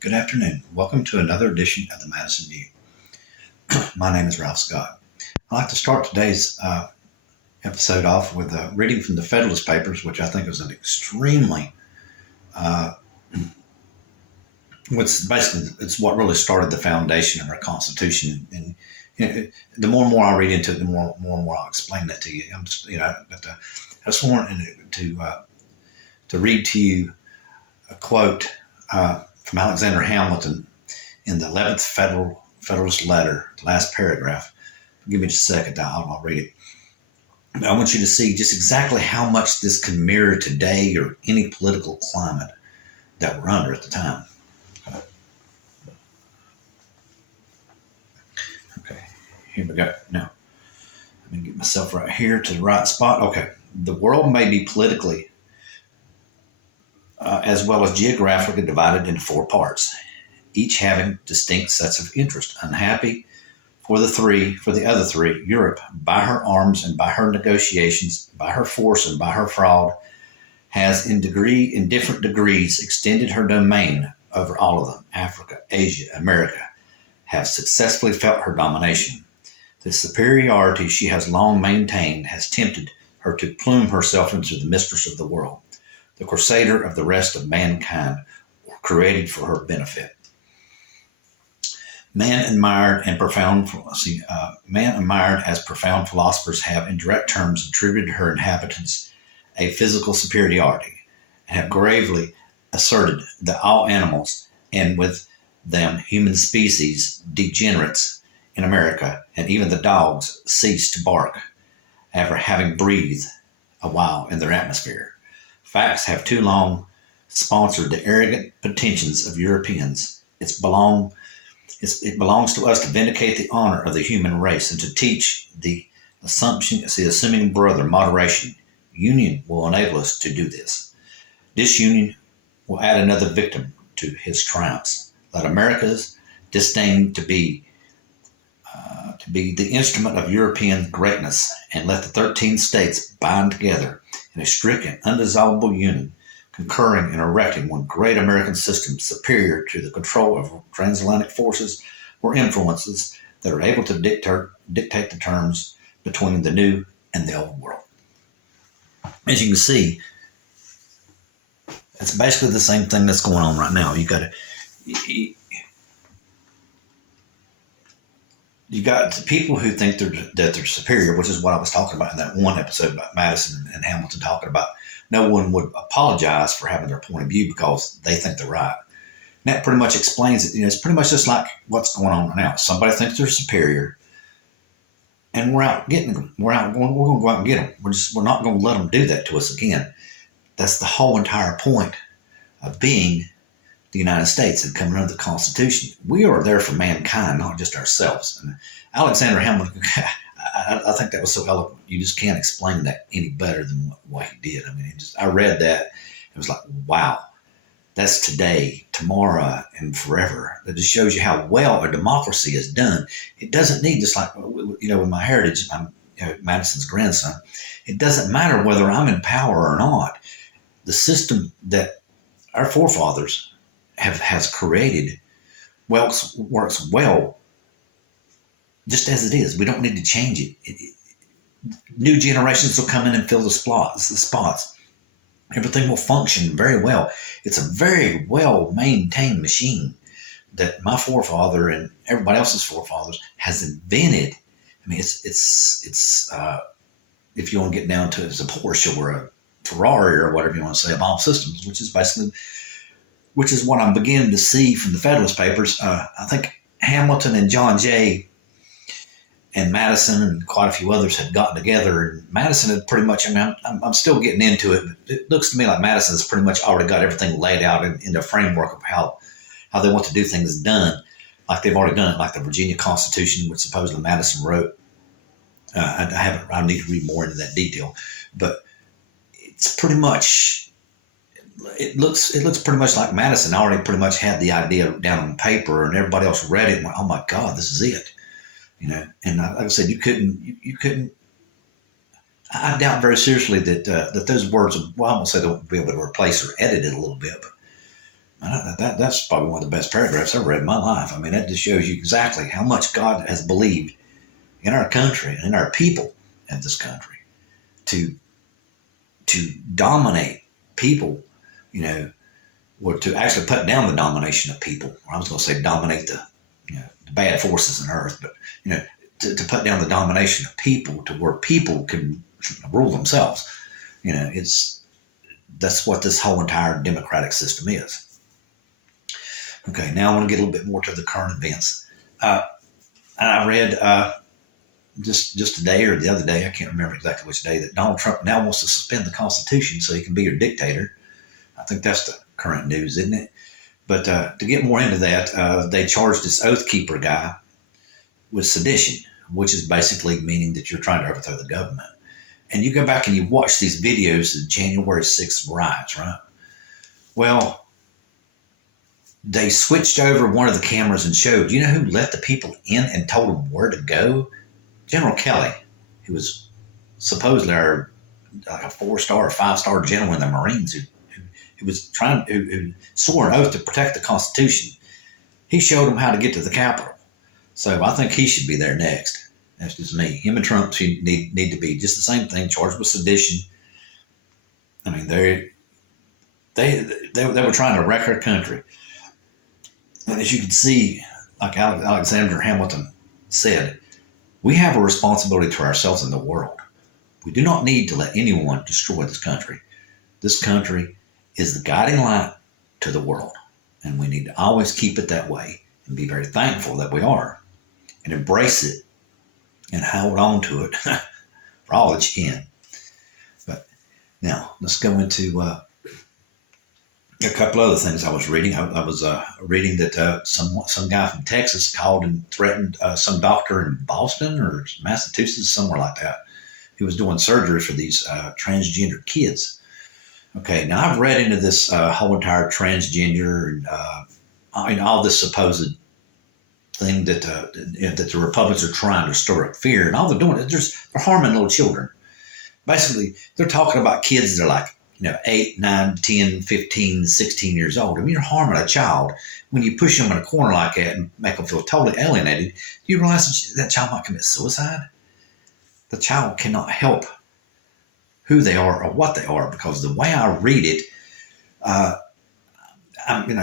Good afternoon. Welcome to another edition of the Madison View. My name is Ralph Scott. I'd like to start today's episode off with a reading from the Federalist Papers, which I think is an extremely, it's what really started the foundation of our Constitution. And the more and more I read into it, the more and more I'll explain that to you. I just wanted to read to you a quote from Alexander Hamilton in the 11th Federalist letter, the last paragraph. Give me just a second, I'll read it. I want you to see just exactly how much this can mirror today or any political climate that we're under at the time. Okay, here we go. Now, let me get myself right here to the right spot. Okay, the world may be politically as well as geographically divided into four parts, each having distinct sets of interest. Unhappy for the other three, Europe, by her arms and by her negotiations, by her force and by her fraud, has in different degrees extended her domain over all of them. Africa, Asia, America have successfully felt her domination. The superiority she has long maintained has tempted her to plume herself into the mistress of the world, the crusader of the rest of mankind, were created for her benefit. Man admired as profound philosophers have in direct terms attributed her inhabitants a physical superiority, and have gravely asserted that all animals, and with them human species, degenerates in America, and even the dogs, cease to bark after having breathed a while in their atmosphere. Facts have too long sponsored the arrogant pretensions of Europeans. It belongs to us to vindicate the honor of the human race and to teach the assuming brother moderation. Union will enable us to do this. Disunion will add another victim to his triumphs. Let America's disdain to be the instrument of European greatness, and let the 13 states bind together in a strict and undissoluble union, concurring in erecting one great American system superior to the control of transatlantic forces or influences that are able to dictate the terms between the new and the old world. As you can see, it's basically the same thing that's going on right now. You got people who think that they're superior, which is what I was talking about in that one episode about Madison and Hamilton talking about. No one would apologize for having their point of view because they think they're right. And that pretty much explains it. It's pretty much just like what's going on right now. Somebody thinks they're superior, and we're out getting them. We're going to go out and get them. We're not going to let them do that to us again. That's the whole entire point of being the United States and coming under the Constitution. We are there for mankind, not just ourselves. And Alexander Hamilton, I think that was so eloquent. You just can't explain that any better than what he did. I mean, I read that. It was like, wow, that's today, tomorrow, and forever. That just shows you how well a democracy is done. It doesn't need, just like, with my heritage, I'm Madison's grandson. It doesn't matter whether I'm in power or not. The system that our forefathers has created works well just as it is. We don't need to change it. New generations will come in and fill the spots. Everything will function very well. It's a very well maintained machine that my forefather and everybody else's forefathers has invented. I mean, it's if you want to get down to it, it's a Porsche or a Ferrari or whatever you want to say of all systems, which is what I'm beginning to see from the Federalist Papers. I think Hamilton and John Jay and Madison and quite a few others had gotten together. And Madison had pretty much, I'm still getting into it, but it looks to me like Madison has pretty much already got everything laid out in the framework of how they want to do things done, like they've already done it, like the Virginia Constitution, which supposedly Madison wrote. I need to read more into that detail, but it's pretty much, it looks pretty much like Madison already pretty much had the idea down on paper, and everybody else read it and went, oh my God, this is it. And like I said, you couldn't. I doubt very seriously that those words, well, I won't say they'll be able to replace or edit it a little bit, but That's probably one of the best paragraphs I've read in my life. I mean, that just shows you exactly how much God has believed in our country and in our people of this country to dominate people, you know, or to actually put down the domination of people. I was going to say dominate the bad forces on earth, but to put down the domination of people to where people can rule themselves. That's what this whole entire democratic system is. Okay, now I want to get a little bit more to the current events. I read just today or the other day, I can't remember exactly which day, that Donald Trump now wants to suspend the Constitution so he can be your dictator. I think that's the current news, isn't it? But to get more into that, they charged this Oath Keeper guy with sedition, which is basically meaning that you're trying to overthrow the government. And you go back and you watch these videos of January 6th riots, right? Well, they switched over one of the cameras and showed, you know who let the people in and told them where to go? General Kelly, who was supposedly like a 4-star or 5-star general in the Marines who swore an oath to protect the Constitution. He showed them how to get to the Capitol. So I think he should be there next. That's just me. Him and Trump need to be just the same thing, charged with sedition. I mean, they were trying to wreck our country. And as you can see, like Alexander Hamilton said, we have a responsibility to ourselves and the world. We do not need to let anyone destroy this country. This country is the guiding light to the world, and we need to always keep it that way and be very thankful that we are, and embrace it and hold on to it for all that you can. But now let's go into a couple other things I was reading. I was reading that some guy from Texas called and threatened some doctor in Boston or Massachusetts, somewhere like that, who was doing surgery for these transgender kids. Okay, now I've read into this whole entire transgender and all this supposed thing that the Republicans are trying to stir up fear, and all they're doing is they're harming little children. Basically, they're talking about kids that are like 8, 9, 10, 15, 16 years old. I mean, you're harming a child when you push them in a corner like that and make them feel totally alienated. You realize that child might commit suicide. The child cannot help who they are or what they are, because the way I read it, I don't know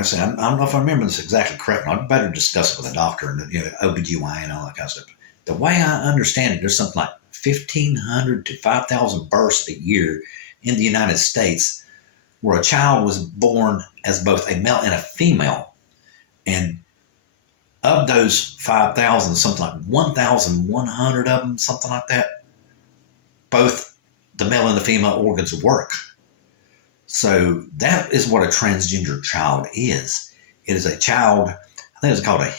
if I remember this exactly correctly. I'd better discuss it with a doctor and OBGYN and all that kind of stuff. The way I understand it, there's something like 1,500 to 5,000 births a year in the United States where a child was born as both a male and a female. And of those 5,000, something like 1,100 of them, something like that, both the male and the female organs work. So that is what a transgender child is. It is a child, I think it's called a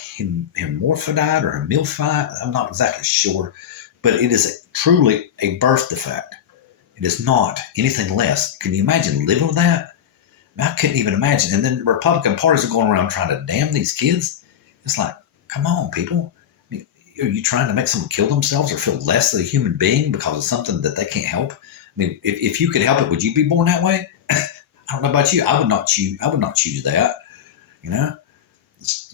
hermaphrodite or a milphite. I'm not exactly sure, but it is truly a birth defect. It is not anything less. Can you imagine living with that? I couldn't even imagine. And then Republican parties are going around trying to damn these kids. It's like, come on, people. I mean, are you trying to make someone kill themselves or feel less than a human being because of something that they can't help? I mean, if you could help it, would you be born that way? I don't know about you. I would not choose that. You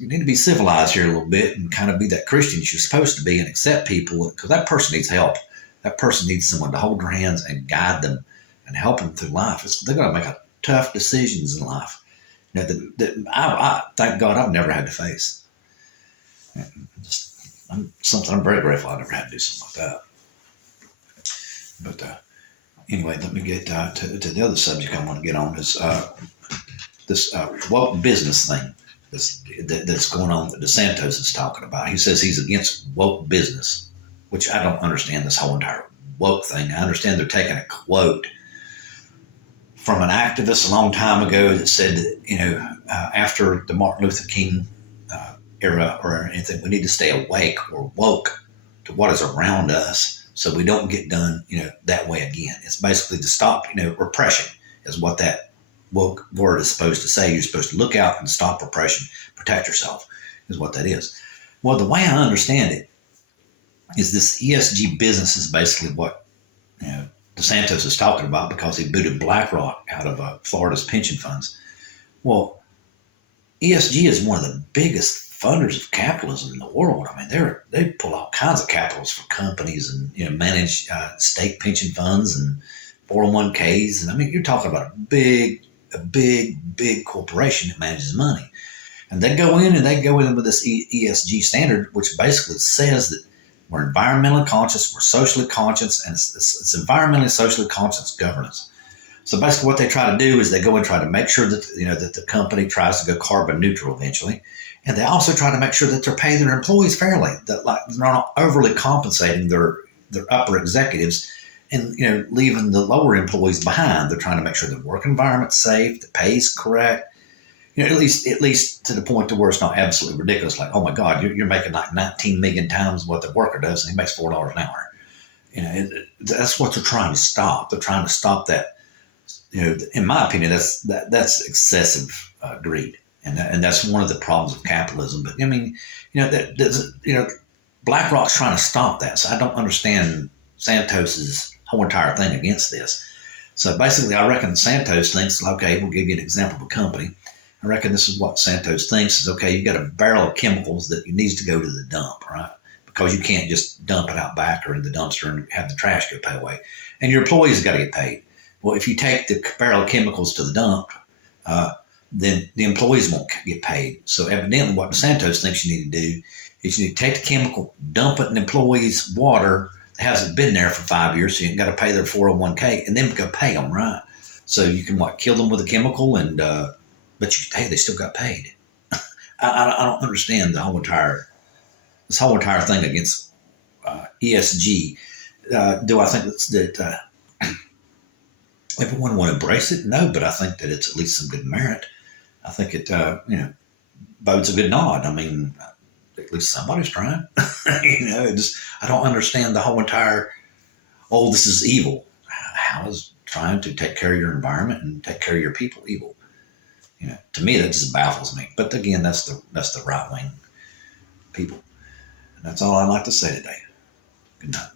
need to be civilized here a little bit and kind of be that Christian you're supposed to be and accept people, because that person needs help. That person needs someone to hold their hands and guide them and help them through life. They're going to make tough decisions in life. I thank God I've never had to face. I'm very grateful I never had to do something like that. But anyway, let me get to the other subject I want to get on is this woke business thing that's going on that DeSantis is talking about. He says he's against woke business, which I don't understand this whole entire woke thing. I understand they're taking a quote from an activist a long time ago that said that, after the Martin Luther King era or anything, we need to stay awake or woke to what is around us so we don't get done, that way again. It's basically to stop, repression is what that woke word is supposed to say. You're supposed to look out and stop repression, protect yourself is what that is. Well, the way I understand it is this ESG business is basically what, DeSantis is talking about, because he booted BlackRock out of Florida's pension funds. Well, ESG is one of the biggest funders of capitalism in the world. I mean, they pull all kinds of capitals for companies and manage state pension funds and 401ks. And I mean, you're talking about a big corporation that manages money. And they go in with this ESG standard, which basically says that we're environmentally conscious, we're socially conscious, and it's environmentally, socially conscious governance. So basically, what they try to do is they go and try to make sure that that the company tries to go carbon neutral eventually, and they also try to make sure that they're paying their employees fairly, that like they're not overly compensating their upper executives, and leaving the lower employees behind. They're trying to make sure the work environment's safe, the pay's correct. At least to the point to where it's not absolutely ridiculous. Like, oh my God, you're making like 19 million times what the worker does, and he makes $4 an hour. That's what they're trying to stop. They're trying to stop that. In my opinion, that's excessive greed, and that's one of the problems of capitalism. But I mean, BlackRock's trying to stop that. So I don't understand Santos's whole entire thing against this. So basically, I reckon Santos thinks, okay, we'll give you an example of a company. I reckon this is what Santos thinks is, okay, you got a barrel of chemicals that needs to go to the dump, right? Because you can't just dump it out back or in the dumpster and have the trash go pay away. And your employees got to get paid. Well, if you take the barrel of chemicals to the dump, then the employees won't get paid. So evidently what Santos thinks you need to do is you need to take the chemical, dump it in the employees' water that hasn't been there for 5 years, so you ain't got to pay their 401k, and then go pay them, right? So you can kill them with a chemical, and but they still got paid. I don't understand this whole entire thing against ESG. Do I think that everyone will embrace it? No, but I think that it's at least some good merit. I think it bodes a good nod. I mean, at least somebody's trying. I don't understand the whole entire. Oh, this is evil. How is trying to take care of your environment and take care of your people evil? To me, that just baffles me. But again, that's the right wing people. And that's all I'd like to say today. Good night.